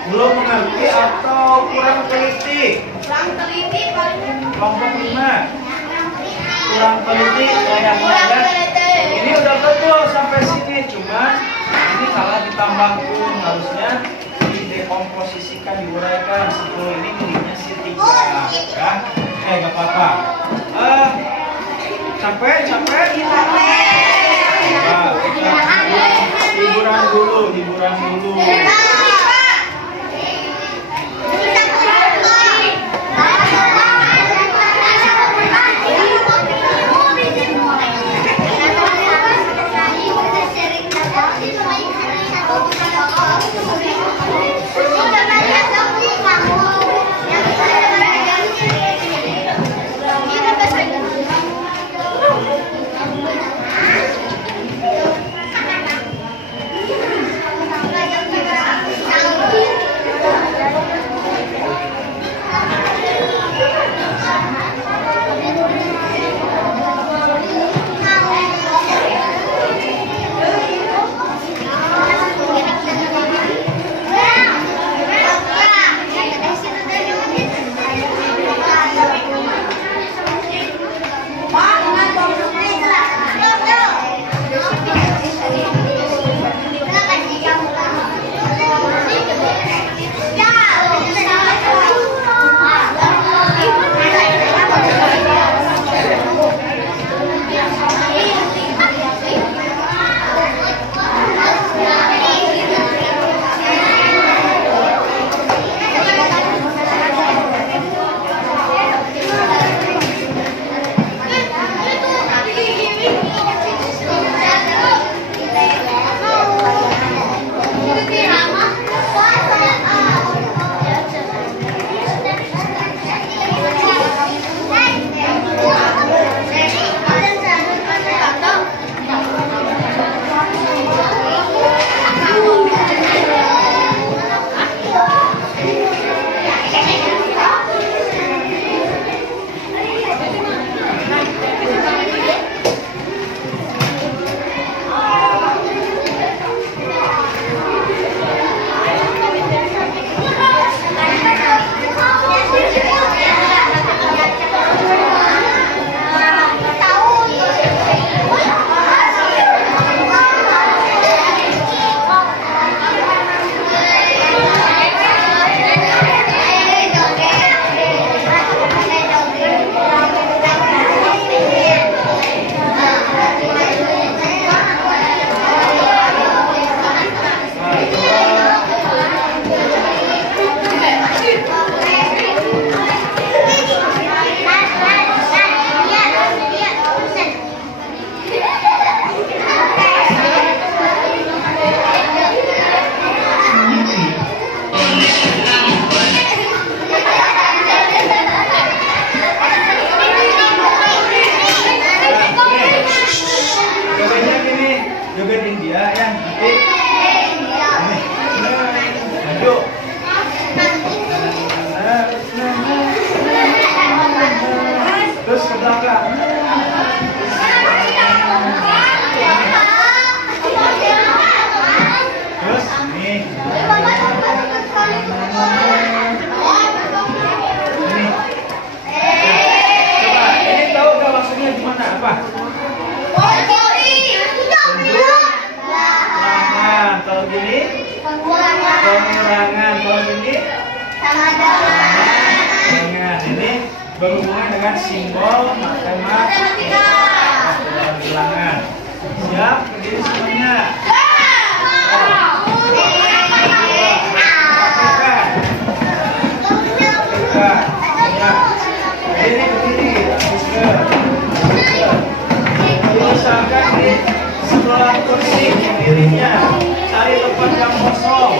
Belum mengerti atau kurang teliti? Kurang teliti paling. Kelompok 5 kurang teliti kayaknya. Ini udah betul sampai sini, cuman ini kalah ditambah kun, harusnya didekomposisikan, diuraikan. 10 ini miliknya si 3 ya. Gak apa-apa. Capek? Nah, hiburan dulu. apa? Nah, kalau gini pengurangan, kalau gini pengurangan. Ini berhubungan dengan simbol matematika. Bilangan. Siap, berdiri semuanya. Usahakan di sebelah kursi dirinya cari tempat yang kosong,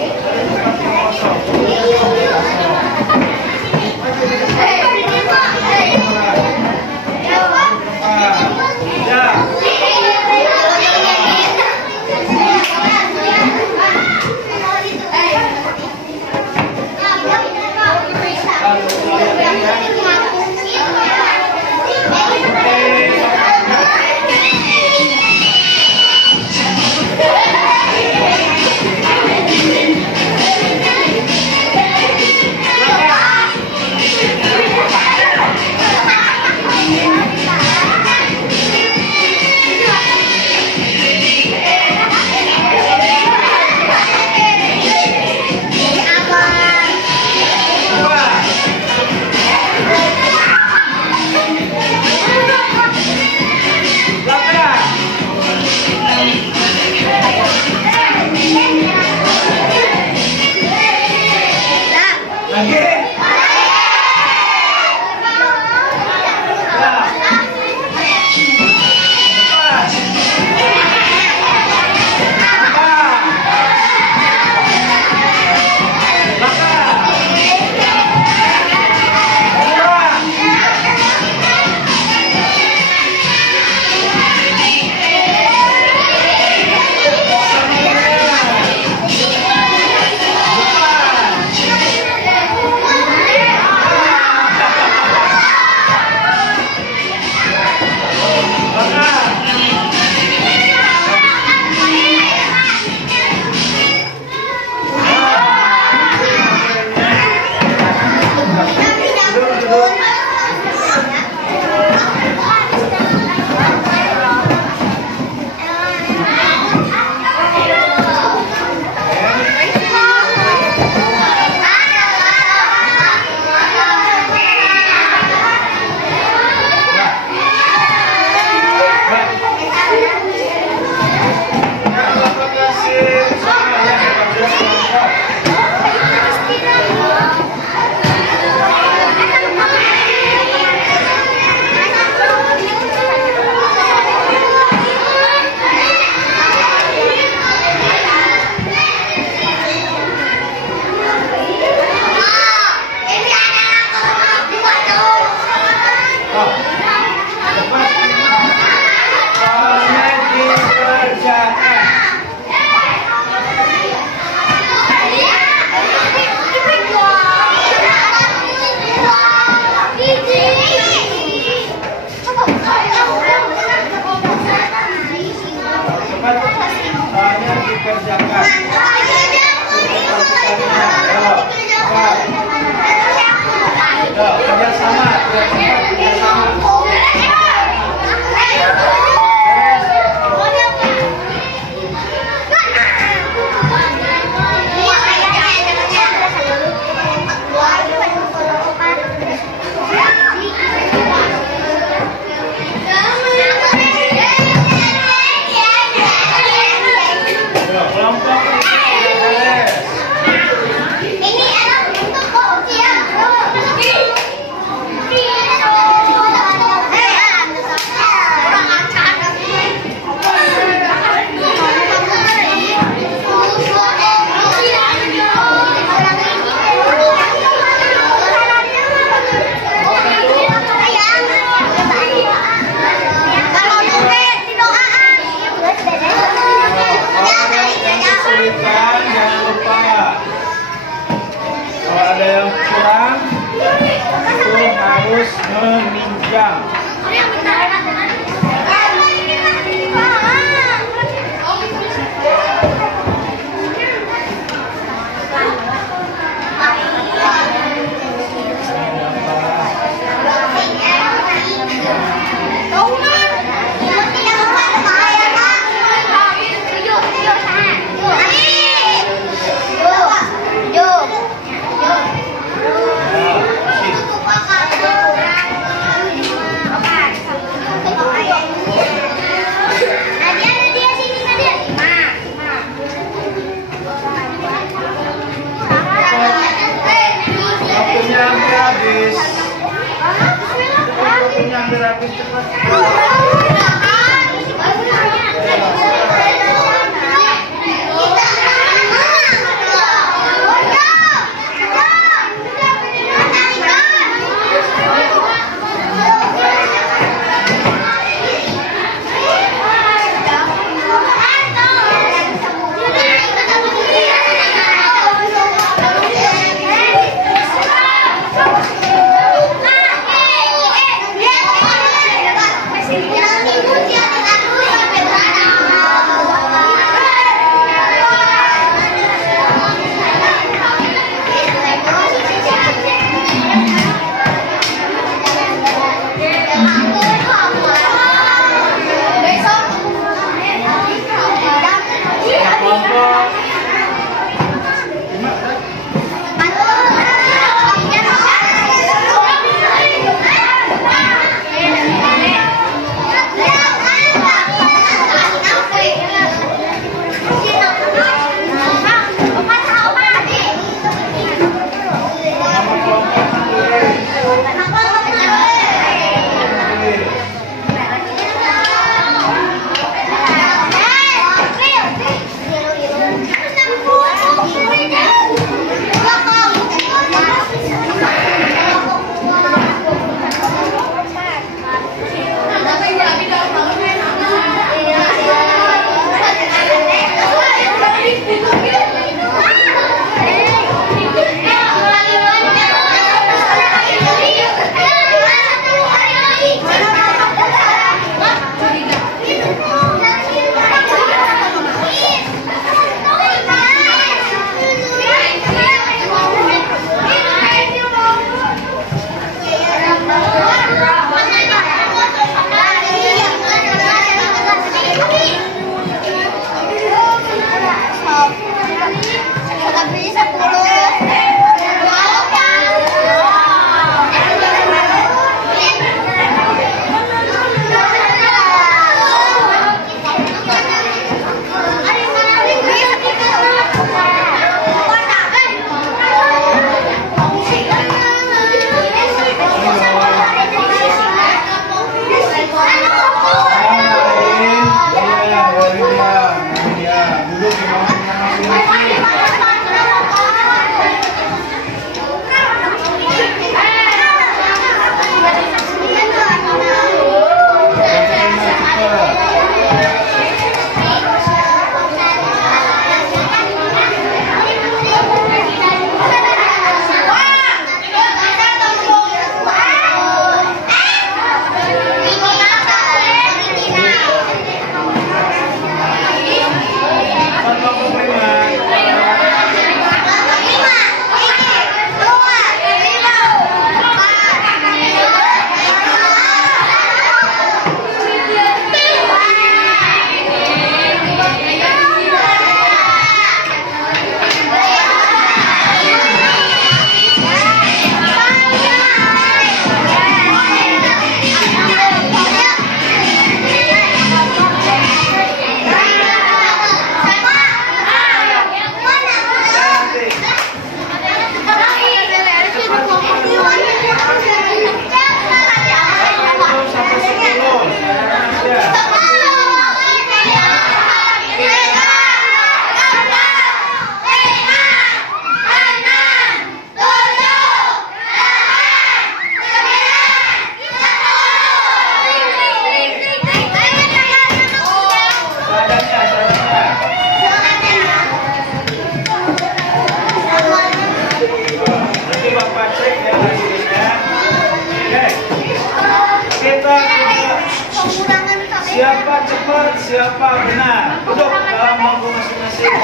Siapa cepat, siapa benar. Duduk dalam bangku masing-masing.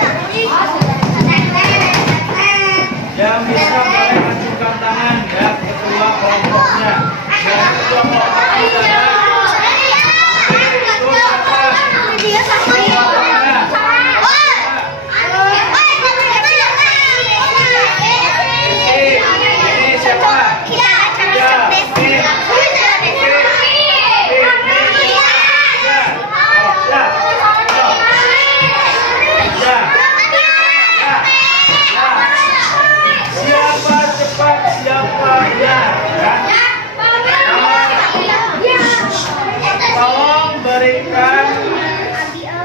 Yang bisa boleh ajukan tangan ya ketua kelompoknya. Dan ketua kelompoknya adalah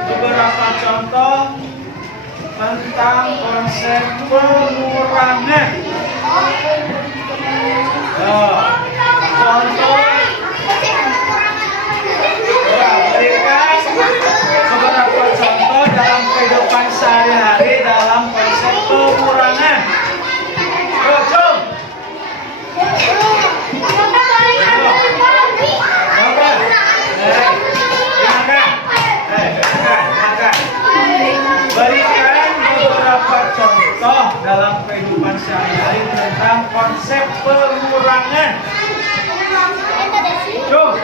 beberapa contoh tentang konsep pengurangan. Contoh berikan beberapa contoh dalam kehidupan sehari-hari dalam konsep pengurangan. Jom. Berikan beberapa contoh dalam kehidupan sehari-hari tentang konsep pengurangan. Jom.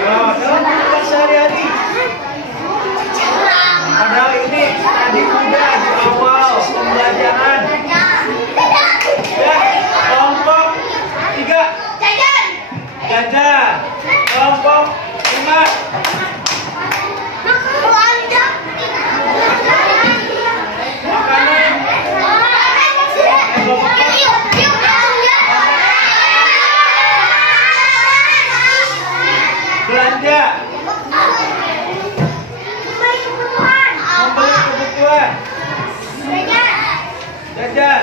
Dalam kehidupan sehari-hari. Padahal ini tadi udah di awal pembelajaran. Ya, kelompok 3. Jajan. Kelompok 5. Makanan. Belanja. Membeli kebutuhan. Jajan.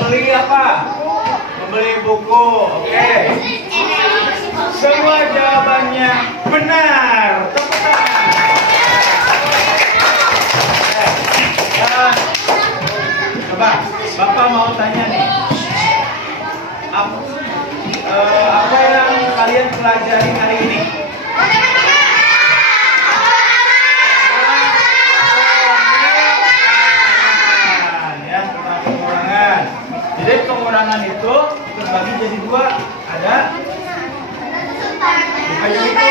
Membeli apa? Membeli buku. Oke. Semua jawabannya benar. Tepuk tangan. Coba, Bapak mau tanya nih. Apa yang kalian pelajari hari ini? Jadi pengurangan itu terbagi jadi 2. Ada bukan itu, bukan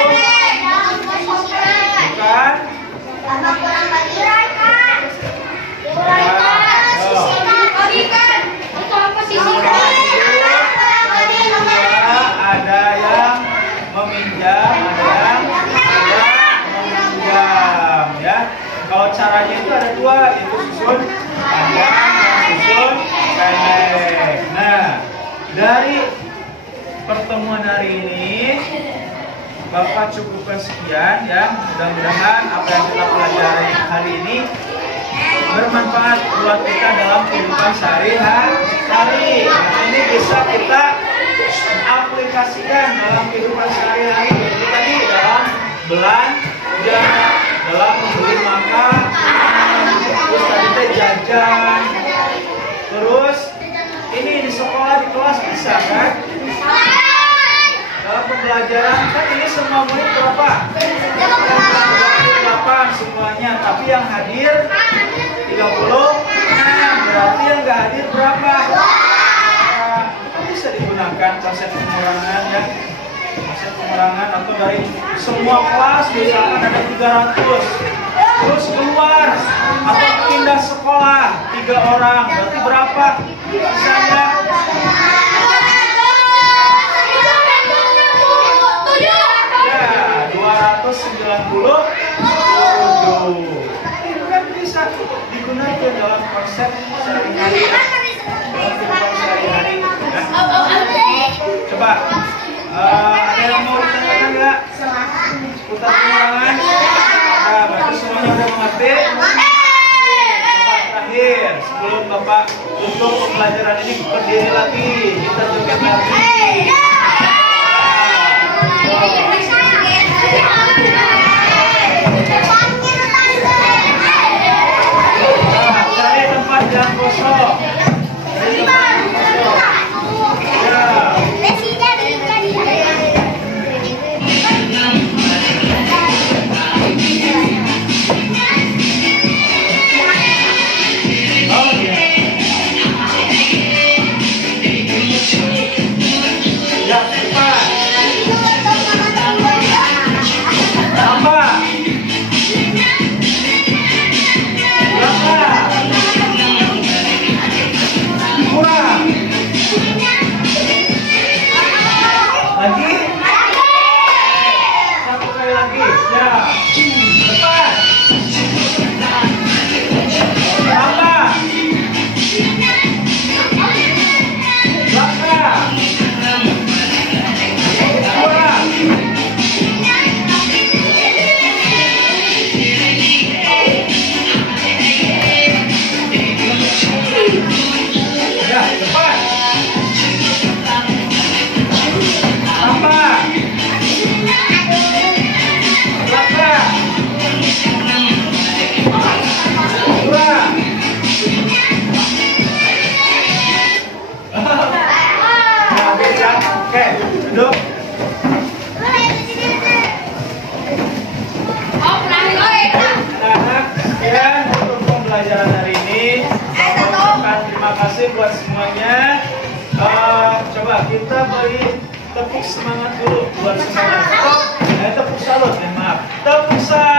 ada yang meminjam, ada yang tidak meminjam ya. Kalau caranya itu ada 2, yaitu susun panjang dan susun pendek. Nah, dari pertemuan hari ini Bapak cukupkan sekian ya. Mudah-mudahan apa yang kita pelajari hari ini bermanfaat buat kita dalam kehidupan sehari-hari. Ini bisa kita aplikasikan dalam kehidupan sehari-hari. Jadi tadi dalam belanja, dalam membeli makan, terus tadi jajan, terus ini di sekolah, di kelas bisa kan? Dalam pembelajaran kan ini semua murid berapa? 28 semuanya, tapi yang hadir 36, berarti yang nggak hadir berapa? Bisa digunakan konsep pengurangan ya. Konsep pengurangan atau dari semua kelas misalkan ada 300, terus keluar atau pindah sekolah 3 orang, berarti berapa? Misalnya ya 297. Ini kan bisa digunakan dalam konsep sehari-hari. Coba ada yang mau ditanyakan nggak seputar pengurangan? Nah, berarti semuanya udah mengerti. Bapak terakhir sebelum Bapak tutup pembelajaran ini berdiri lagi, kita joget lagi. Cari tempat yang kosong. terima kasih buat semuanya. Coba kita beri tepuk semangat dulu buat semuanya. Tepuk salut, maaf. Tepuk salut.